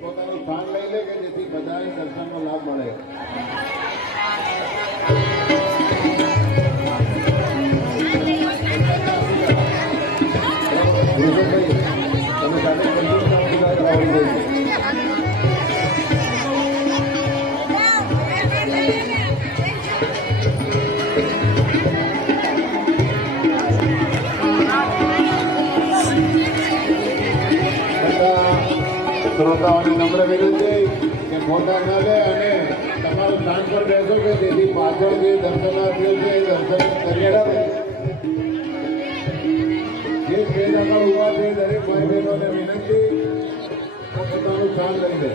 પોતાનું સ્થાન લઈ લે કે જેથી બધાને દર્શનનો લાભ મળે. શ્રોતાઓને નમ્ર વિનંતી કે ફોટા ન લે અને તમારું સ્થાન પર બેસો કે જેથી પાછળ જે દર્શનાર્થીઓ છે એ દર્શન કરી આવે. જે સ્ટેજ આગળ ઉભા છે દરેક ભાઈ બહેનોને વિનંતી પોતાનું સ્થાન લઈ લે.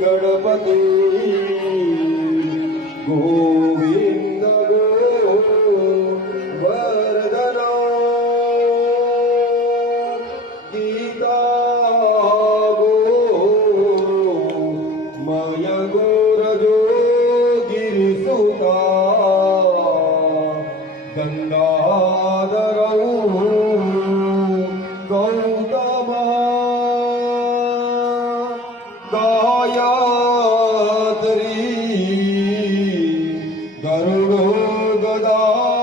ગણપતિ ગોવિંદ વર્ધન ગીતા ગો મય ગોરજો ગિરિસુતા ગંગાધર ગૌતમ ગાયત્રી ગરુડો ગદા